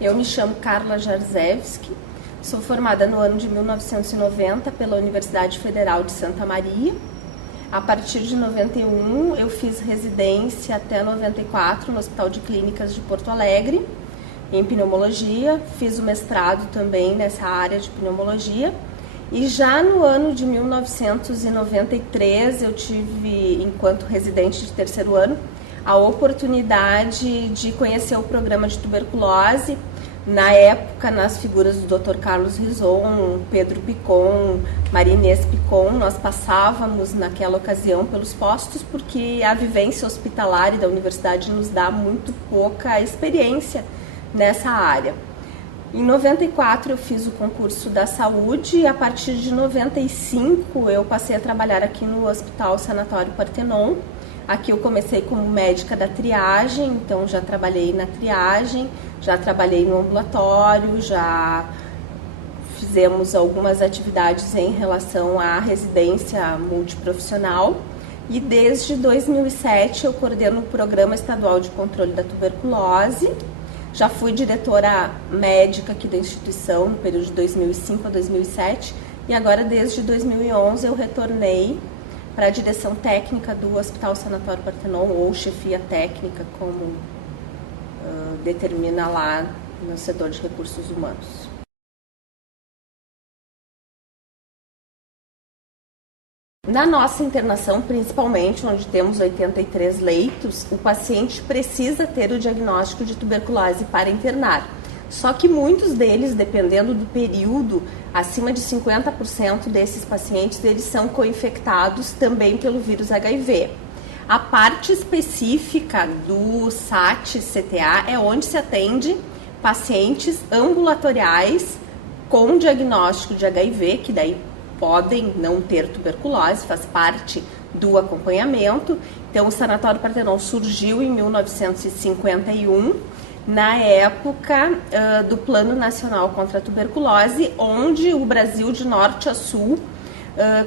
Eu me chamo Carla Jarzewski, sou formada no ano de 1990 pela Universidade Federal de Santa Maria. A partir de 91 eu fiz residência até 94 no Hospital de Clínicas de Porto Alegre, em pneumologia. Fiz o mestrado também nessa área de pneumologia. E já no ano de 1993 eu tive, enquanto residente de terceiro ano, a oportunidade de conhecer o programa de tuberculose, na época nas figuras do Dr. Carlos Rison, Pedro Picon, Maria Inês Picon. Nós passávamos naquela ocasião pelos postos porque a vivência hospitalar e da universidade nos dá muito pouca experiência nessa área. Em 94 eu fiz o concurso da saúde e a partir de 95 eu passei a trabalhar aqui no Hospital Sanatório Partenon. Aqui eu comecei como médica da triagem, então já trabalhei na triagem, já trabalhei no ambulatório, já fizemos algumas atividades em relação à residência multiprofissional. E desde 2007 eu coordeno o Programa Estadual de Controle da Tuberculose. Já fui diretora médica aqui da instituição no período de 2005 a 2007 e agora desde 2011 eu retornei para a direção técnica do Hospital Sanatório Partenon, ou chefia técnica, como determina lá no setor de recursos humanos. Na nossa internação, principalmente, onde temos 83 leitos, o paciente precisa ter o diagnóstico de tuberculose para internar. Só que muitos deles, dependendo do período, acima de 50% desses pacientes, eles são co-infectados também pelo vírus HIV. A parte específica do SAT-CTA é onde se atende pacientes ambulatoriais com diagnóstico de HIV, que daí podem não ter tuberculose, faz parte do acompanhamento. Então, o Sanatório Partenon surgiu em 1951, na época do Plano Nacional contra a Tuberculose, onde o Brasil, de norte a sul,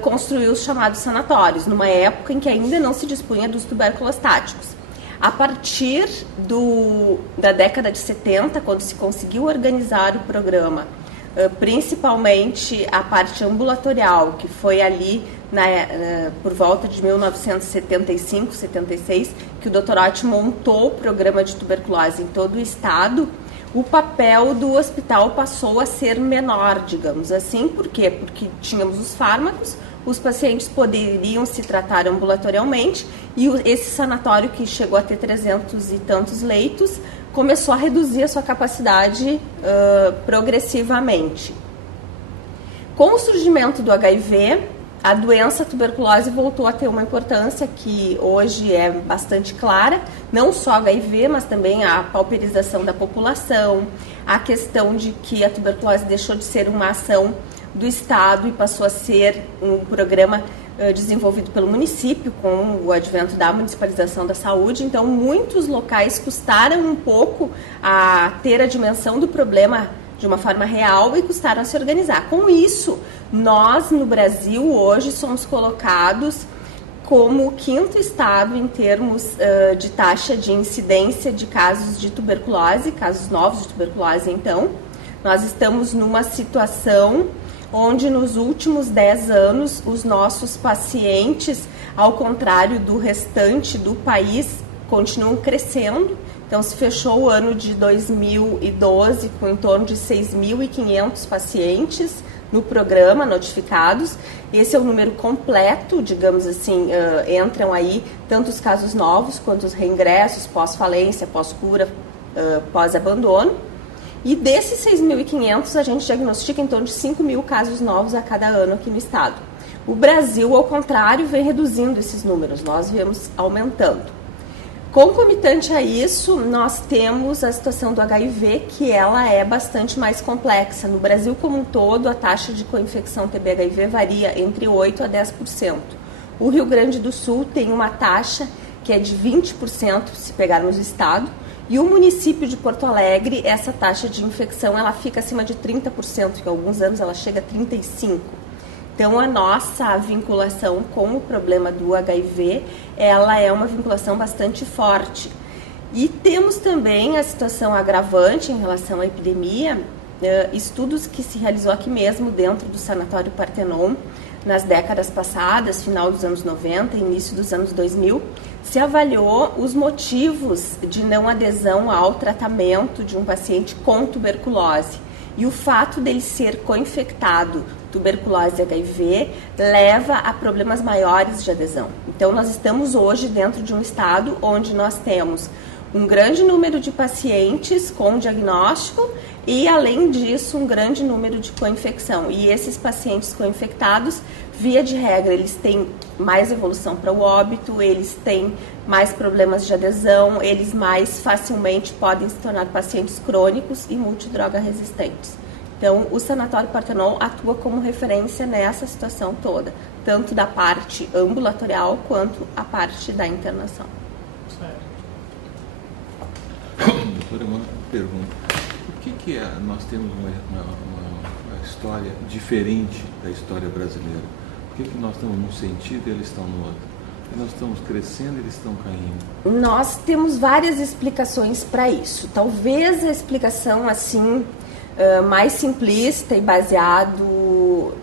construiu os chamados sanatórios, numa época em que ainda não se dispunha dos tuberculostáticos. A partir da década de 70, quando se conseguiu organizar o programa, principalmente a parte ambulatorial, que foi ali por volta de 1975, 76, que o Dr. Ott montou o programa de tuberculose em todo o estado. O papel do hospital passou a ser menor, digamos assim. Por quê? Porque tínhamos os fármacos, os pacientes poderiam se tratar ambulatorialmente e esse sanatório, que chegou a ter 300 e tantos leitos, começou a reduzir a sua capacidade progressivamente. Com o surgimento do HIV, a doença tuberculose voltou a ter uma importância que hoje é bastante clara, não só HIV, mas também a pauperização da população, a questão de que a tuberculose deixou de ser uma ação do Estado e passou a ser um programa desenvolvido pelo município com o advento da municipalização da saúde. Então, muitos locais custaram um pouco a ter a dimensão do problema de uma forma real e custaram a se organizar. Com isso, nós no Brasil hoje somos colocados como o quinto estado em termos de taxa de incidência de casos de tuberculose, casos novos de tuberculose. Então, nós estamos numa situação onde nos últimos 10 anos os nossos pacientes, ao contrário do restante do país, continuam crescendo. Então, se fechou o ano de 2012 com em torno de 6.500 pacientes no programa notificados. Esse é o número completo, digamos assim, entram aí tanto os casos novos quanto os reingressos, pós-falência, pós-cura, pós-abandono. E desses 6.500, a gente diagnostica em torno de 5.000 casos novos a cada ano aqui no estado. O Brasil, ao contrário, vem reduzindo esses números, nós viemos aumentando. Concomitante a isso, nós temos a situação do HIV, que ela é bastante mais complexa. No Brasil como um todo, a taxa de coinfecção TB-HIV varia entre 8% a 10%. O Rio Grande do Sul tem uma taxa que é de 20%, se pegarmos o estado, e o município de Porto Alegre, essa taxa de infecção, ela fica acima de 30%, que há alguns anos ela chega a 35%. Então, a nossa vinculação com o problema do HIV, ela é uma vinculação bastante forte. E temos também a situação agravante em relação à epidemia, estudos que se realizou aqui mesmo dentro do Sanatório Partenon, nas décadas passadas, final dos anos 90, início dos anos 2000, se avaliou os motivos de não adesão ao tratamento de um paciente com tuberculose. E o fato dele ser co-infectado tuberculose HIV leva a problemas maiores de adesão. Então, nós estamos hoje dentro de um estado onde nós temos um grande número de pacientes com diagnóstico e, além disso, um grande número de co-infecção. E esses pacientes co-infectados, via de regra, eles têm mais evolução para o óbito, eles têm mais problemas de adesão, eles mais facilmente podem se tornar pacientes crônicos e multidroga resistentes. Então, o Sanatório Partenon atua como referência nessa situação toda, tanto da parte ambulatorial quanto a parte da internação. Doutora, uma pergunta. Por que nós temos uma história diferente da história brasileira? Por que nós estamos num sentido e eles estão no outro? Por que nós estamos crescendo e eles estão caindo? Nós temos várias explicações para isso. Talvez a explicação assim mais simplista e baseado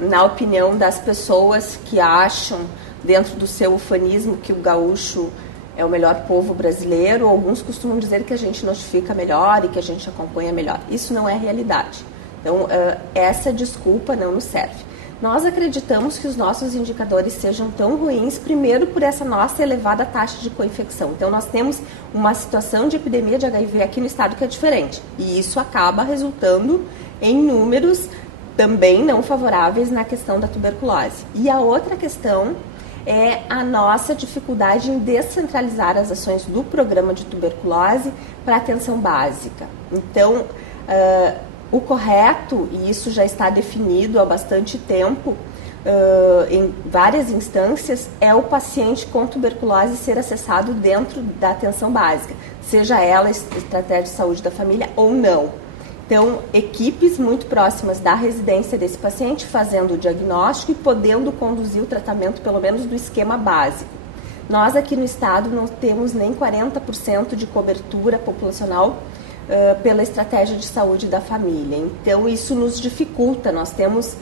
na opinião das pessoas que acham, dentro do seu ufanismo, que o gaúcho é o melhor povo brasileiro. Alguns costumam dizer que a gente notifica melhor e que a gente acompanha melhor. Isso não é realidade. Então, essa desculpa não nos serve. Nós acreditamos que os nossos indicadores sejam tão ruins, primeiro por essa nossa elevada taxa de co-infecção. Então, nós temos uma situação de epidemia de HIV aqui no estado que é diferente. E isso acaba resultando em números também não favoráveis na questão da tuberculose. E a outra questão é a nossa dificuldade em descentralizar as ações do programa de tuberculose para a atenção básica. Então, o correto, e isso já está definido há bastante tempo, em várias instâncias, é o paciente com tuberculose ser acessado dentro da atenção básica, seja ela estratégia de saúde da família ou não. Então, equipes muito próximas da residência desse paciente fazendo o diagnóstico e podendo conduzir o tratamento, pelo menos do esquema básico. Nós aqui no estado não temos nem 40% de cobertura populacional pela estratégia de saúde da família. Então, isso nos dificulta. Nós temos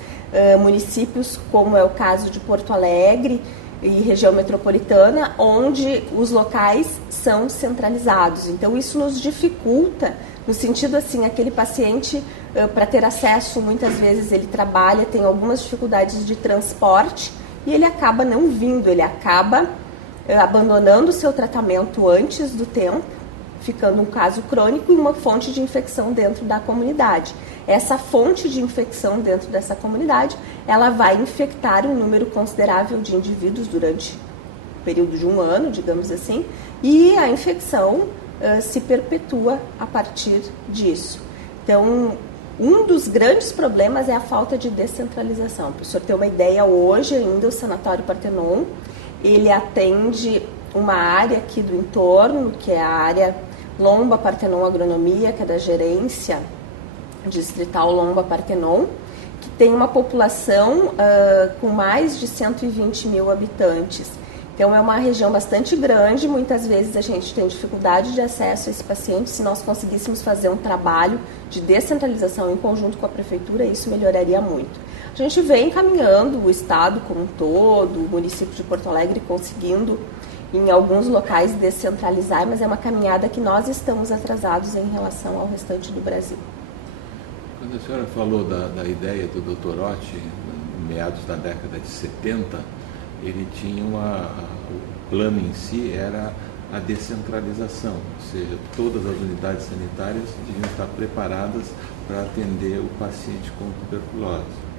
municípios, como é o caso de Porto Alegre e região metropolitana, onde os locais são centralizados. Então, isso nos dificulta, no sentido assim, aquele paciente, para ter acesso, muitas vezes ele trabalha, tem algumas dificuldades de transporte e ele acaba não vindo, ele acaba abandonando o seu tratamento antes do tempo, ficando um caso crônico e uma fonte de infecção dentro da comunidade. Essa fonte de infecção dentro dessa comunidade, ela vai infectar um número considerável de indivíduos durante o período de um ano, digamos assim, e a infecção se perpetua a partir disso. Então, um dos grandes problemas é a falta de descentralização. Para o senhor ter uma ideia, hoje ainda o Sanatório Partenon, ele atende uma área aqui do entorno, que é a área Lomba Partenon Agronomia, que é da gerência distrital Lomba Partenon, que tem uma população com mais de 120 mil habitantes. Então, é uma região bastante grande, muitas vezes a gente tem dificuldade de acesso a esse paciente. Se nós conseguíssemos fazer um trabalho de descentralização em conjunto com a prefeitura, isso melhoraria muito. A gente vem caminhando, o estado como um todo, o município de Porto Alegre conseguindo, em alguns locais, descentralizar, mas é uma caminhada que nós estamos atrasados em relação ao restante do Brasil. Quando a senhora falou da ideia do Dr. Ott, meados da década de 70, ele tinha o plano em si era a descentralização, ou seja, todas as unidades sanitárias deviam estar preparadas para atender o paciente com tuberculose.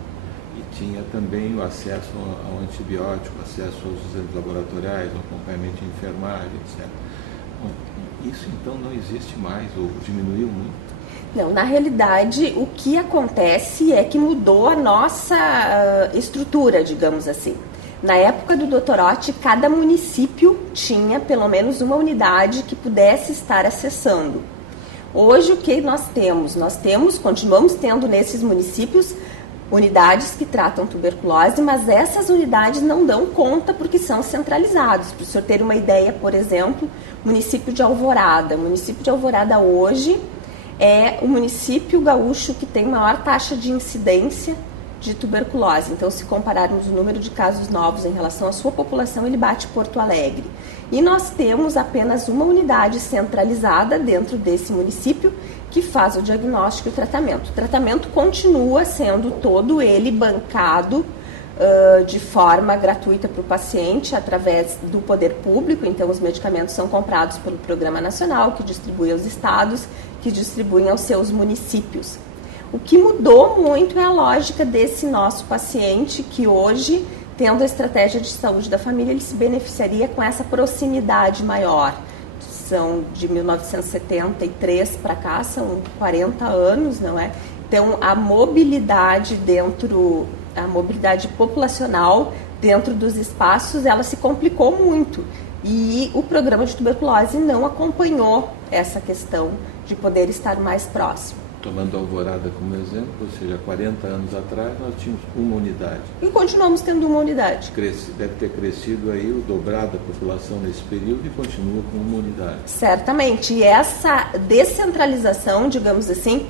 E tinha também o acesso ao antibiótico, acesso aos exames laboratoriais, ao acompanhamento de enfermagem, etc. Bom, isso então não existe mais, ou diminuiu muito? Não, na realidade, o que acontece é que mudou a nossa estrutura, digamos assim. Na época do Dr. Ott, cada município tinha pelo menos uma unidade que pudesse estar acessando. Hoje, o que nós temos? Continuamos tendo nesses municípios unidades que tratam tuberculose, mas essas unidades não dão conta porque são centralizados. Para o senhor ter uma ideia, por exemplo, o município de Alvorada. O município de Alvorada hoje é o município gaúcho que tem maior taxa de incidência de tuberculose. Então, se compararmos o número de casos novos em relação à sua população, ele bate Porto Alegre. E nós temos apenas uma unidade centralizada dentro desse município que faz o diagnóstico e o tratamento. O tratamento continua sendo todo ele bancado de forma gratuita para o paciente através do poder público. Então, os medicamentos são comprados pelo Programa Nacional, que distribui aos estados, que distribuem aos seus municípios. O que mudou muito é a lógica desse nosso paciente, que hoje, tendo a estratégia de saúde da família, ele se beneficiaria com essa proximidade maior. São de 1973 para cá, são 40 anos, não é? Então, a mobilidade populacional dentro dos espaços, ela se complicou muito. E o programa de tuberculose não acompanhou essa questão de poder estar mais próximo. Tomando Alvorada como exemplo, ou seja, 40 anos atrás nós tínhamos uma unidade. E continuamos tendo uma unidade. Deve ter crescido aí, dobrado a população nesse período e continua com uma unidade. Certamente. E essa descentralização, digamos assim,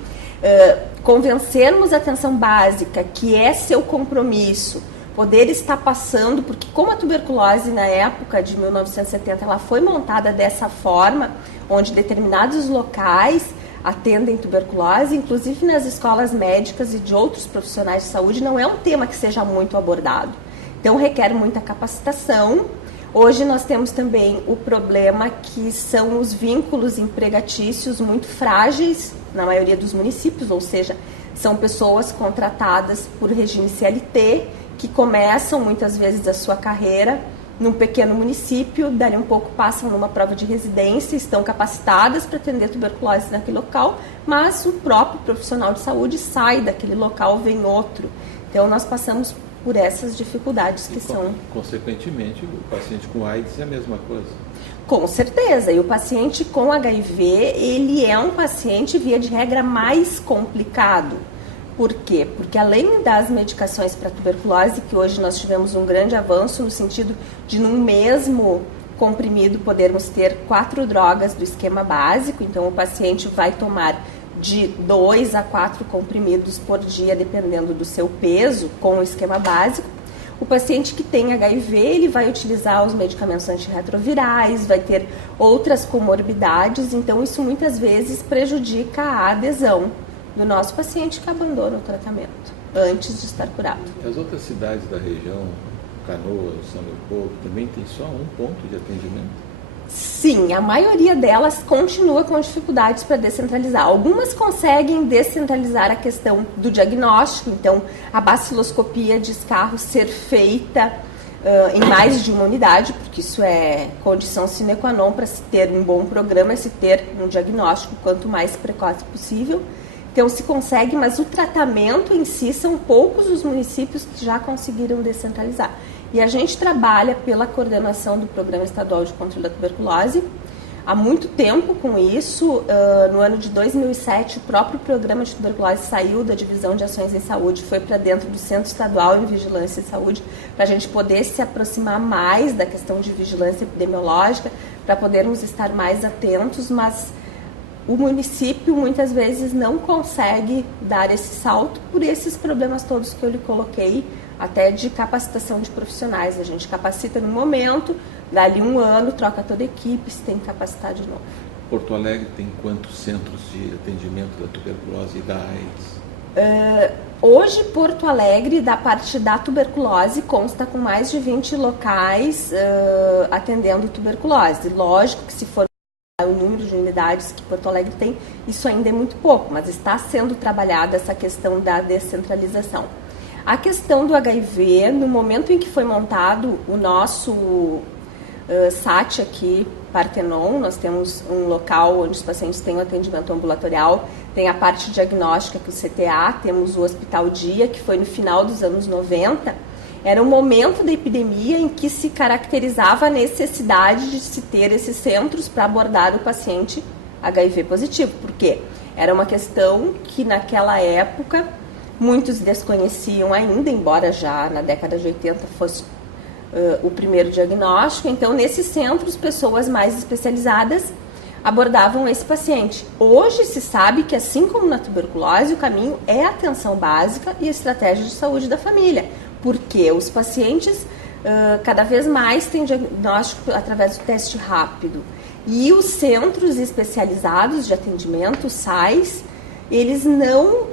convencermos a atenção básica, que é seu compromisso, poder estar passando, porque como a tuberculose na época de 1970 ela foi montada dessa forma, onde determinados locais atendem tuberculose, inclusive nas escolas médicas e de outros profissionais de saúde, não é um tema que seja muito abordado. Então requer muita capacitação. Hoje nós temos também o problema que são os vínculos empregatícios muito frágeis na maioria dos municípios, ou seja, são pessoas contratadas por regime CLT que começam muitas vezes a sua carreira num pequeno município, dali um pouco passam numa prova de residência, estão capacitadas para atender tuberculose naquele local, mas o próprio profissional de saúde sai daquele local, vem outro. Então nós passamos por essas dificuldades que são... Consequentemente, o paciente com AIDS é a mesma coisa. Com certeza, e o paciente com HIV, ele é um paciente, via de regra, mais complicado. Por quê? Porque além das medicações para tuberculose, que hoje nós tivemos um grande avanço no sentido de num mesmo comprimido podermos ter 4 drogas do esquema básico, então o paciente vai tomar de 2 a 4 comprimidos por dia, dependendo do seu peso, com o esquema básico. O paciente que tem HIV, ele vai utilizar os medicamentos antirretrovirais, vai ter outras comorbidades, então isso muitas vezes prejudica a adesão do nosso paciente que abandona o tratamento antes de estar curado. As outras cidades da região, Canoas, São Leopoldo, também tem só um ponto de atendimento? Sim, a maioria delas continua com dificuldades para descentralizar. Algumas conseguem descentralizar a questão do diagnóstico, então a baciloscopia de escarro ser feita em mais de uma unidade, porque isso é condição sine qua non para se ter um bom programa, se ter um diagnóstico quanto mais precoce possível. Então se consegue, mas o tratamento em si são poucos os municípios que já conseguiram descentralizar. E a gente trabalha pela coordenação do Programa Estadual de Controle da Tuberculose há muito tempo com isso. No ano de 2007, o próprio Programa de Tuberculose saiu da Divisão de Ações em Saúde, foi para dentro do Centro Estadual em Vigilância e Saúde, para a gente poder se aproximar mais da questão de vigilância epidemiológica, para podermos estar mais atentos, mas o município muitas vezes não consegue dar esse salto por esses problemas todos que eu lhe coloquei, até de capacitação de profissionais. A gente capacita no momento, dali um ano, troca toda a equipe, se tem que capacitar de novo. Porto Alegre tem quantos centros de atendimento da tuberculose e da AIDS? Hoje, Porto Alegre, da parte da tuberculose, consta com mais de 20 locais atendendo tuberculose. Lógico que se for o número de unidades que Porto Alegre tem, isso ainda é muito pouco, mas está sendo trabalhada essa questão da descentralização. A questão do HIV, no momento em que foi montado o nosso SAT aqui, Partenon, nós temos um local onde os pacientes têm o atendimento ambulatorial, tem a parte diagnóstica, que é o CTA, temos o Hospital Dia, que foi no final dos anos 90, era um momento da epidemia em que se caracterizava a necessidade de se ter esses centros para abordar o paciente HIV positivo. Por quê? Era uma questão que naquela época muitos desconheciam ainda, embora já na década de 80 fosse o primeiro diagnóstico. Então, nesses centros, pessoas mais especializadas abordavam esse paciente. Hoje se sabe que, assim como na tuberculose, o caminho é a atenção básica e a estratégia de saúde da família, porque os pacientes cada vez mais têm diagnóstico através do teste rápido. E os centros especializados de atendimento, os SAIs, eles não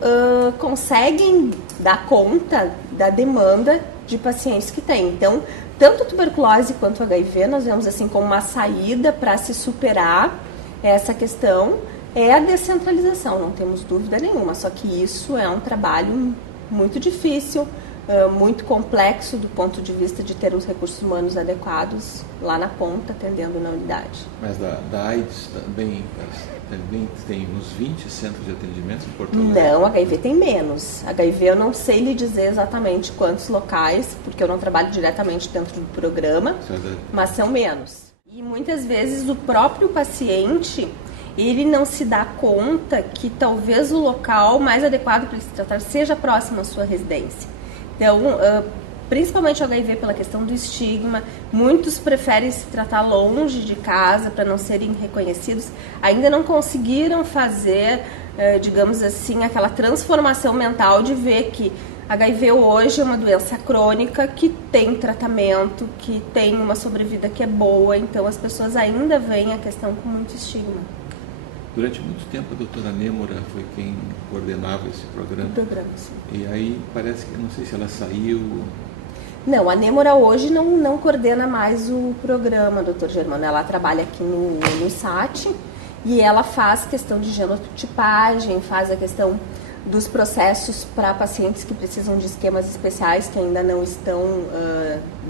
conseguem dar conta da demanda de pacientes que têm. Então, tanto a tuberculose quanto o HIV, nós vemos assim como uma saída para se superar essa questão, é a descentralização, não temos dúvida nenhuma. Só que isso é um trabalho muito difícil, muito complexo do ponto de vista de ter os recursos humanos adequados lá na ponta, atendendo na unidade. Mas da AIDS também tem uns 20 centros de atendimento em Porto Alegre? Não, HIV tem menos. HIV eu não sei lhe dizer exatamente quantos locais, porque eu não trabalho diretamente dentro do programa, mas são menos. E muitas vezes o próprio paciente, ele não se dá conta que talvez o local mais adequado para ele se tratar seja próximo à sua residência. Então, principalmente o HIV pela questão do estigma, muitos preferem se tratar longe de casa para não serem reconhecidos, ainda não conseguiram fazer, digamos assim, aquela transformação mental de ver que HIV hoje é uma doença crônica que tem tratamento, que tem uma sobrevida que é boa, então as pessoas ainda veem a questão com muito estigma. Durante muito tempo a doutora Nêmora foi quem coordenava esse programa. Sim. E aí parece que, não sei se ela saiu... Não, a Nêmora hoje não coordena mais o programa, doutor Germano. Ela trabalha aqui no SAT e ela faz questão de genotipagem, faz a questão dos processos para pacientes que precisam de esquemas especiais que ainda não estão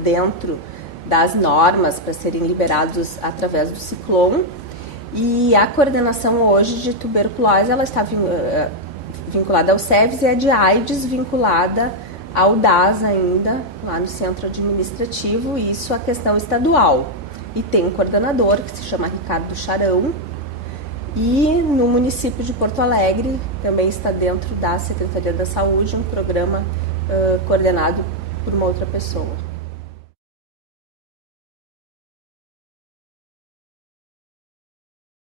dentro das normas para serem liberados através do Ciclone. E a coordenação hoje de tuberculose, ela está vinculada ao SEVES, e a de AIDS vinculada ao DAS ainda, lá no centro administrativo, isso a questão estadual. E tem um coordenador que se chama Ricardo Charão, e no município de Porto Alegre também está dentro da Secretaria da Saúde um programa coordenado por uma outra pessoa.